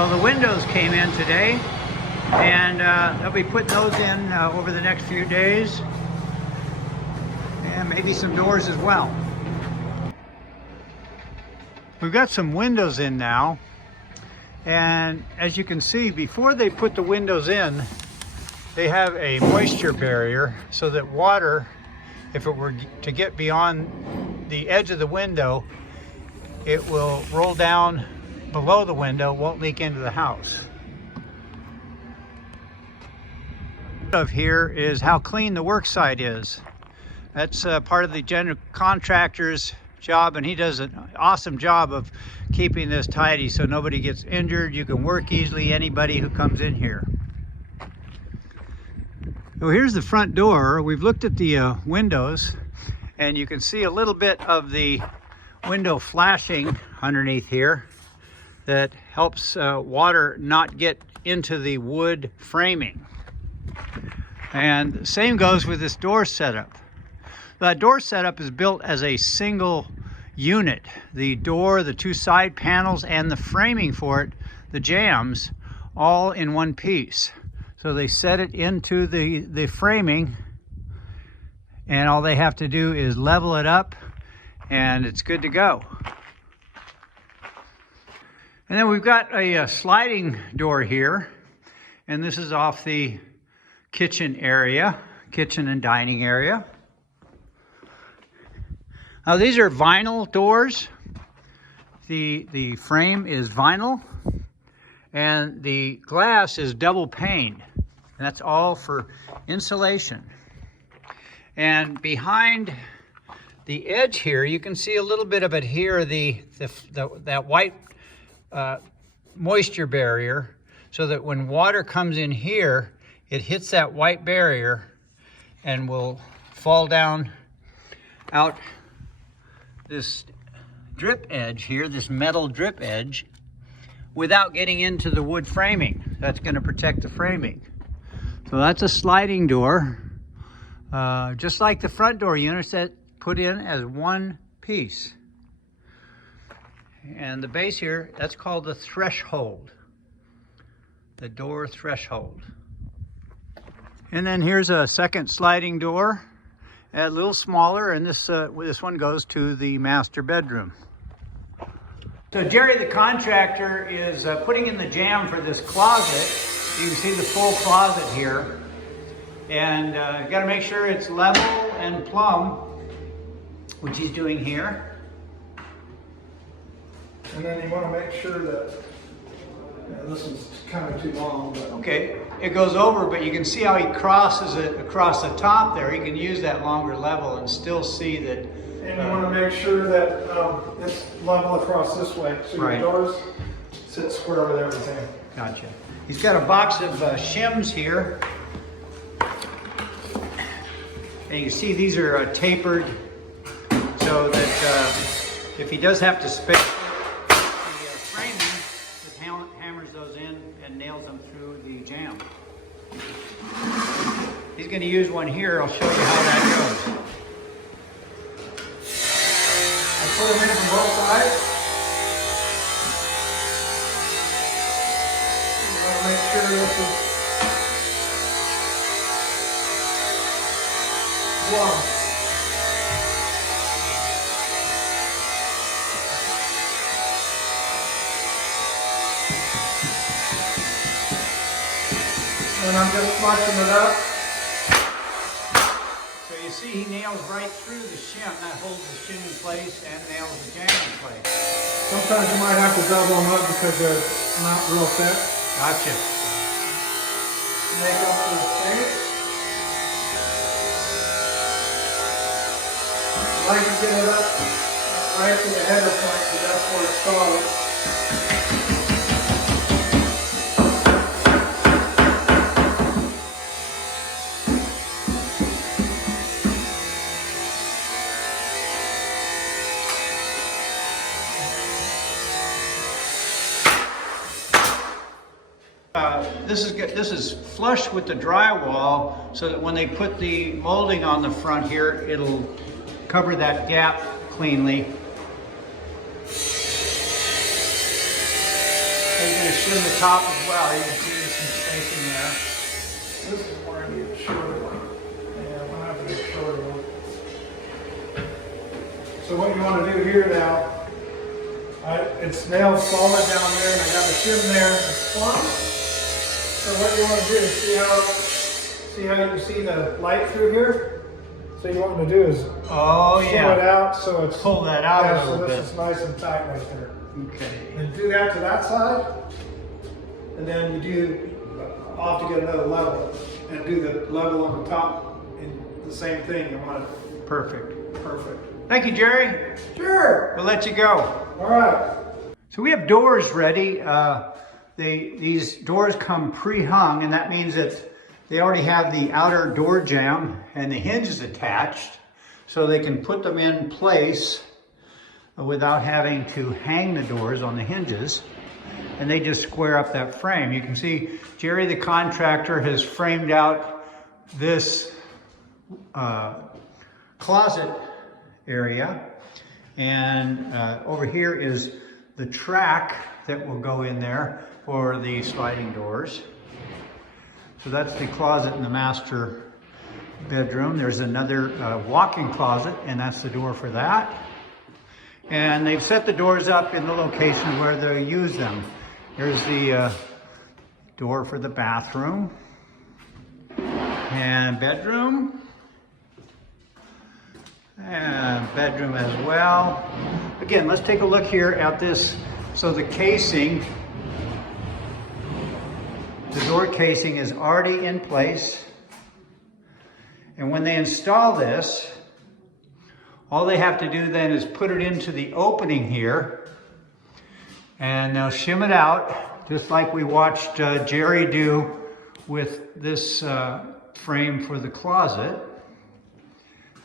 Well, the windows came in today, and they'll be putting those in over the next few days, and maybe some doors as well. We've got some windows in now, and as you can see, before they put the windows in, they have a moisture barrier so that water, if it were to get beyond the edge of the window, it will roll down below the window, won't leak into the house. Of here is how clean the work site is. That's part of the general contractor's job, and he does an awesome job of keeping this tidy so nobody gets injured. You can work easily, anybody who comes in here. So here's the front door. We've looked at the windows, and you can see a little bit of the window flashing underneath here that helps water not get into the wood framing. And the same goes with this door setup. That door setup is built as a single unit. The door, the two side panels, and the framing for it, the jambs, all in one piece. So they set it into the framing, and all they have to do is level it up, and it's good to go. And then we've got a sliding door here, and this is off the kitchen area, kitchen and dining area. Now these are vinyl doors. The frame is vinyl, and the glass is double paned. And that's all for insulation. And behind the edge here, you can see a little bit of it here, that white moisture barrier, so that when water comes in here, it hits that white barrier and will fall down out this drip edge here, this metal drip edge, without getting into the wood framing. That's going to protect the framing. So that's a sliding door, just like the front door units that put in as one piece. And the base here, that's called the threshold, the door threshold. And then here's a second sliding door, a little smaller, and this one goes to the master bedroom. So Jerry, the contractor, is putting in the jamb for this closet. You can see the full closet here, and you got to make sure it's level and plumb, which he's doing here. And then you want to make sure that this one's kind of too long. But okay, it goes over, but you can see how he crosses it across the top there. He can use that longer level and still see that. And you want to make sure that it's level across this way, so right. Your doors sit square with everything. Gotcha. He's got a box of shims here. And you can see these are tapered so that if he does have to space the framing, just hammers those in and nails them through the jamb. He's going to use one here. I'll show you how that goes. I'll put them in from both sides. Make sure this is long. And I'm just flushing it up. So you see he nails right through the shim. That holds the shim in place and nails the jamb in place. Sometimes you might have to double them up because they're not real thick. Gotcha. Make up the space. I like to get it up right to the header point because that's where it's solid. This is flush with the drywall, so that when they put the molding on the front here, it'll cover that gap cleanly. He's going to shim the top as well. You can see there's some spacing there. This is where I need a shorter one. Yeah, I'm gonna have to get a shorter one. So what you want to do here now, it's nailed solid down there, and I got a shim there. It's plumb. So what you want to do is see how you see the light through here. So you want to do is Oh pull yeah. it out so it's Pull that out a little so bit. this is nice and tight right there. Okay. And do that to that side, and then you do off to get another level, and do the level on the top, and the same thing. You want it Perfect. perfect. Thank you, Jerry. Sure. We'll let you go. All right. So we have doors ready. These doors come pre-hung, and that means that they already have the outer door jamb and the hinges attached, so they can put them in place without having to hang the doors on the hinges, and they just square up that frame. You can see Jerry, the contractor, has framed out this closet area, and over here is the track that will go in there for the sliding doors. So that's the closet in the master bedroom. There's another walk-in closet, and that's the door for that. And they've set the doors up in the location where they use them. Here's the door for the bathroom and bedroom. And bedroom as well. Again, let's take a look here at this. So the casing, the door casing is already in place. And when they install this, all they have to do then is put it into the opening here, and they'll shim it out, just like we watched Jerry do with this frame for the closet.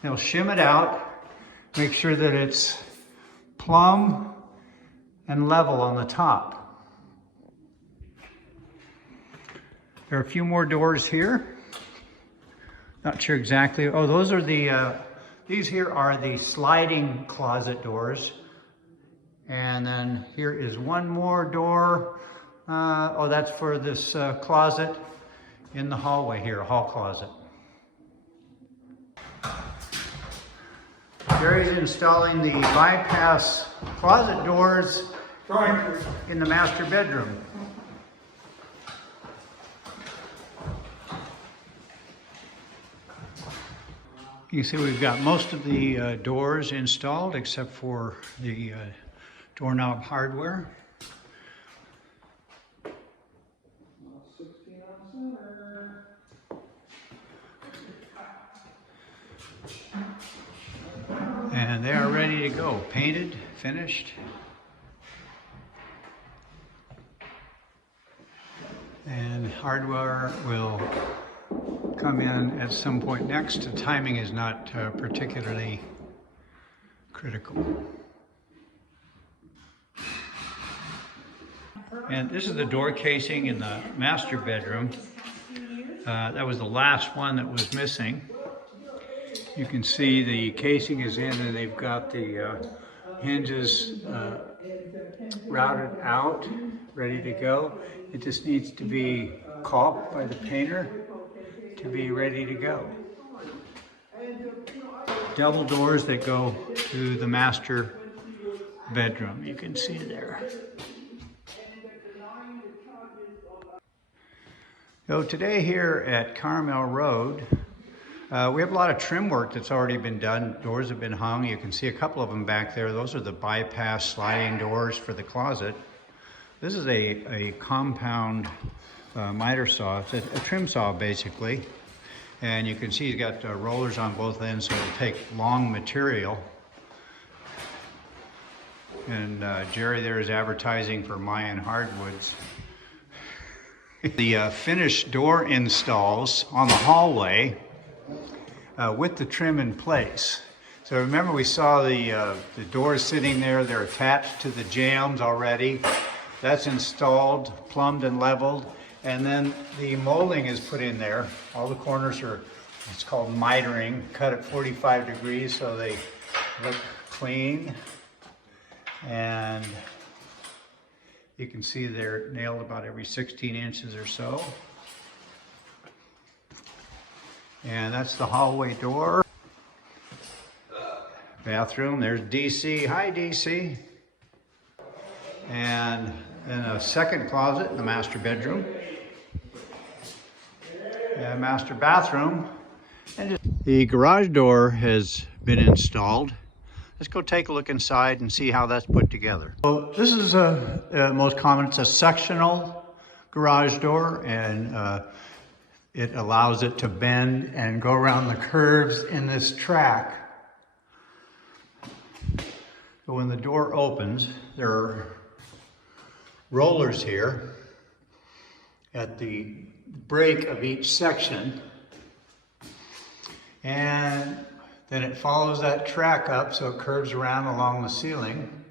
They'll shim it out, make sure that it's plumb and level on the top. There are a few more doors here. Not sure exactly. Oh, those are the, these here are the sliding closet doors. And then here is one more door. Oh, that's for this closet in the hallway here, a hall closet. Jerry's installing the bypass closet doors in the master bedroom. You can see we've got most of the doors installed except for the doorknob hardware. And they are ready to go, painted, finished. And hardware will come in at some point next. The timing is not particularly critical. And this is the door casing in the master bedroom. That was the last one that was missing. You can see the casing is in, and they've got the hinges routed out, ready to go. It just needs to be caulked by the painter to be ready to go. Double doors that go to the master bedroom, you can see there. So today here at Carmel Road, we have a lot of trim work that's already been done. Doors have been hung. You can see a couple of them back there. Those are the bypass sliding doors for the closet. This is a compound miter saw. It's a trim saw basically. And you can see he's got rollers on both ends, so it'll take long material. And Jerry there is advertising for Mayan hardwoods. The finished door installs on the hallway with the trim in place. So remember we saw the doors sitting there. They're attached to the jambs already. That's installed, plumbed and leveled. And then the molding is put in there. All the corners are, it's called mitering, cut at 45 degrees so they look clean. And You can see they're nailed about every 16 inches or so. And that's the hallway door. Bathroom, there's DC. Hi, DC. And then a second closet in the master bedroom. And master bathroom. And the garage door has been installed. Let's go take a look inside and see how that's put together. So this is most common. It's a sectional garage door, and it allows it to bend and go around the curves in this track. So when the door opens, there are rollers here at the break of each section, and then it follows that track up, so it curves around along the ceiling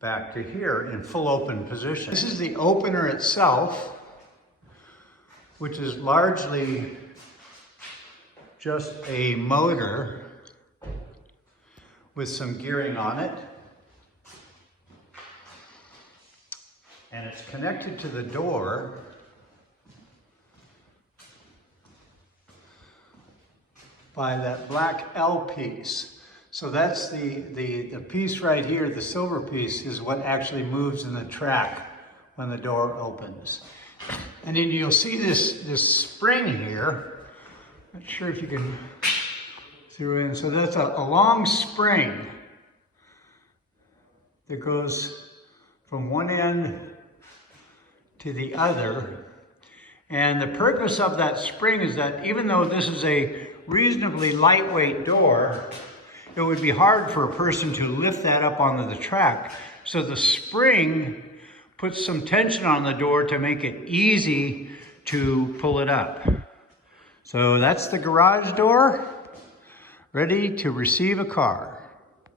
back to here in full open position. This is the opener itself, which is largely just a motor with some gearing on it. And it's connected to the door by that black L piece. So that's the piece right here, the silver piece, is what actually moves in the track when the door opens. And then you'll see this spring here. Not sure if you can through in. So that's a long spring that goes from one end to the other. And the purpose of that spring is that even though this is a reasonably lightweight door, it would be hard for a person to lift that up onto the track. So the spring puts some tension on the door to make it easy to pull it up. So that's the garage door, ready to receive a car.